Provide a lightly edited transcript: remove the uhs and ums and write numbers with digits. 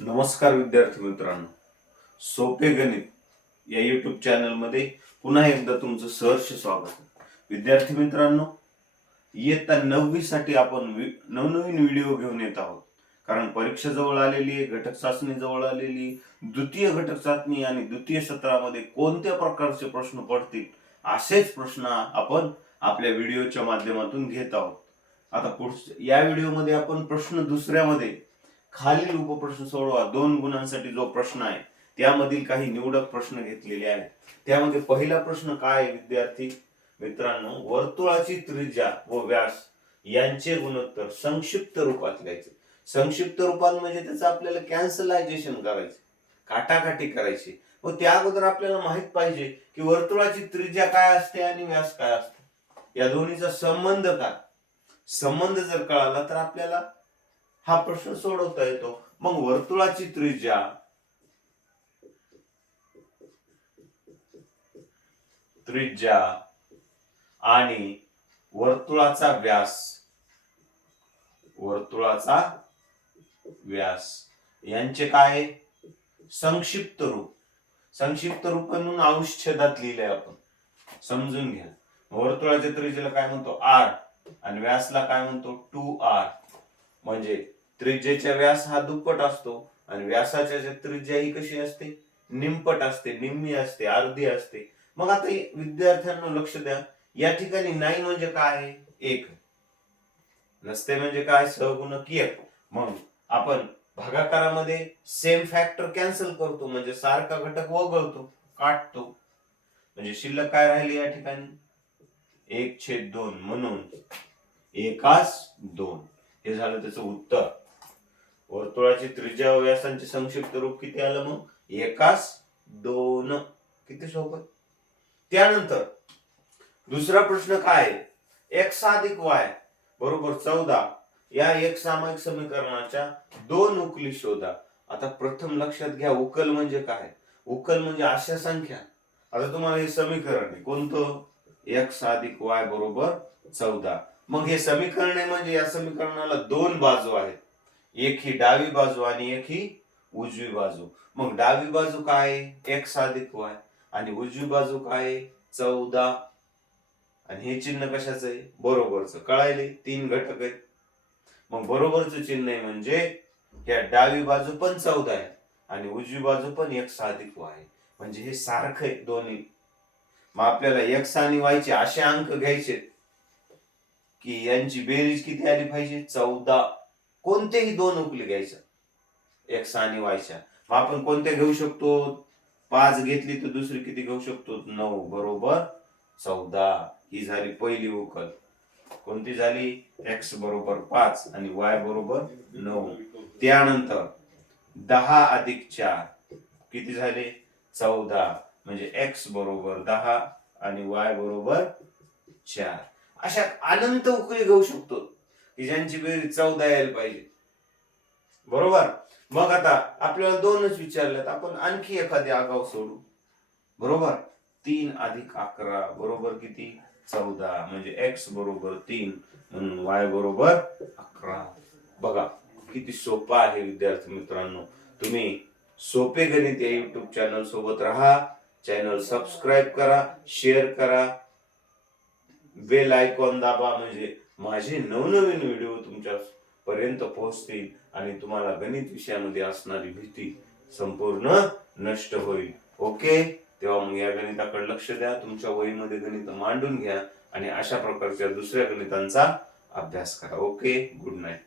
नमस्कार विद्यार्थी मित्रांनो, सोपे गणित या युट्यूब चॅनल मध्ये पुन्हा एकदा तुमचं सहर्ष स्वागत. विद्यार्थी मित्रांनो, इयत्ता 9वी साठी आपण नवनवीन व्हिडिओ घेऊन येत आहोत. कारण परीक्षा जवळ आलेली आहे, घटक चाचणी जवळ आलेली, द्वितीय घटक चाचणी आणि द्वितीय सत्रामध्ये कोणत्या प्रकारचे प्रश्न पडतील असेच प्रश्न आपण आपल्या व्हिडिओच्या माध्यमातून घेत आहोत. आता या व्हिडिओमध्ये आपण प्रश्न दुसऱ्यामध्ये खालील उपप्रश्न सोडवा 2 गुणांसाठी जो प्रश्न आहे त्यामधील काही निवडक प्रश्न घेतलेले आहेत. त्यामध्ये पहिला प्रश्न काय आहे विद्यार्थी मित्रांनो, वर्तुळाची त्रिज्या व व्यास यांचे गुणोत्तर संक्षिप्त रूपात लिहायचे. संक्षिप्त रूपात म्हणजे त्याचं आपल्याला कॅन्सलायझेशन करायचे, काटाकाटी करायची. व त्या अगोदर आपल्याला माहित पाहिजे की वर्तुळाची त्रिज्या काय असते आणि व्यास काय असते, या दोन्हीचा संबंध काय. संबंध जर कळाला तर आपल्याला हा प्रश्न सोडवता येतो. मग वर्तुळाची त्रिज्या आणि वर्तुळाचा व्यास यांचे काय संक्षिप्त रूप म्हणून अनुच्छेदात लिहिले आपण, समजून घ्या. वर्तुळाच्या त्रिज्याला काय म्हणतो r आणि व्यासला काय म्हणतो 2r. म्हणजे त्रिज्येचा व्यास हा दुप्पट असतो आणि व्यासाच्या त्रिज्या ही कशी असते, निमपट असते, निम्मी असते, अर्धी असते. मग आता विद्यार्थ्यांना लक्ष द्या, या ठिकाणी 9 म्हणजे काय, 1 नसते म्हणजे काय, सहगुणक 1. मग आपण भागाकारामध्ये सेम फॅक्टर कॅन्सल करतो, म्हणजे सारखा घटक वगळतो, काढतो. म्हणजे शिल्लक काय राहिली या ठिकाणी 1/2, म्हणून 1/2. हे झालं त्याचं उत्तर. वर्तुळाची त्रिज्या व व्यासांचे संक्षिप्त रूप किती आलं मग 1/2. किती सोपं. त्यानंतर दुसरा प्रश्न काय, x अधिक y बरोबर 14 या एक सामायिक समीकरणाच्या 2 उकली शोधा. आता प्रथम लक्षात घ्या, उकल म्हणजे काय. उकल म्हणजे अशा संख्या. आता तुम्हाला हे समीकरण आहे कोणतं, x अधिक y बरोबर 14. मग हे समीकरण आहे म्हणजे या समीकरणाला 2 बाजू आहेत, एक ही डावी बाजू आणि एक ही उजवी बाजू. मग डावी बाजू काय x अधिक y आणि उजवी बाजू काय 14. आणि हे चिन्ह कशाचं आहे, बरोबरचं. कळायले 3 घटक आहेत. मग बरोबरचं चिन्ह आहे म्हणजे या डावी बाजू पण 14 आहे आणि उजवी बाजू पण x अधिक y आहे. म्हणजे हे सारखं आहे दोन्ही. मग आपल्याला x आणि y चे असे अंक घ्यायचे की यांची बेरीज किती आली पाहिजे 14. कोणतेही 2 उकले घ्यायचं x आणि y च्या. मग आपण कोणत्या घेऊ शकतो, 5 घेतली तर दुसरी किती घेऊ शकतो 9 बरोबर 14. ही झाली पहिली उकल. कोणती झाली, x बरोबर 5 आणि y बरोबर 9. त्यानंतर 10 अधिक 4 किती झाले 14. म्हणजे x बरोबर 10 आणि y बरोबर 4. अशा अनंत उकळी घेऊ शकतो की ज्यांची बेरीज 14 यायला पाहिजे, बरोबर. मग आता आपल्याला 2च विचारल्यात, आपण आणखी एखादी आगाऊ सोडू, बरोबर. 3 अधिक 11 बरोबर किती 14. म्हणजे x बरोबर 3 म्हणून y बरोबर 11. बघा किती सोपा आहे विद्यार्थी मित्रांनो. तुम्ही सोपे गणित या युट्यूब चॅनल सोबत राहा. चॅनल सबस्क्राईब करा, शेअर करा, बेल आयकॉन दाबा, म्हणजे माझे नवनवीन व्हिडिओ तुमच्या पर्यंत पोहोचतील आणि तुम्हाला गणित विषयामध्ये असणारी भीती संपूर्ण नष्ट होईल. ओके, तेव्हा मग या गणिताकडे लक्ष द्या, तुमच्या वहीमध्ये गणित मांडून घ्या आणि अशा प्रकारच्या दुसऱ्या गणितांचा अभ्यास करा. Okay, good night.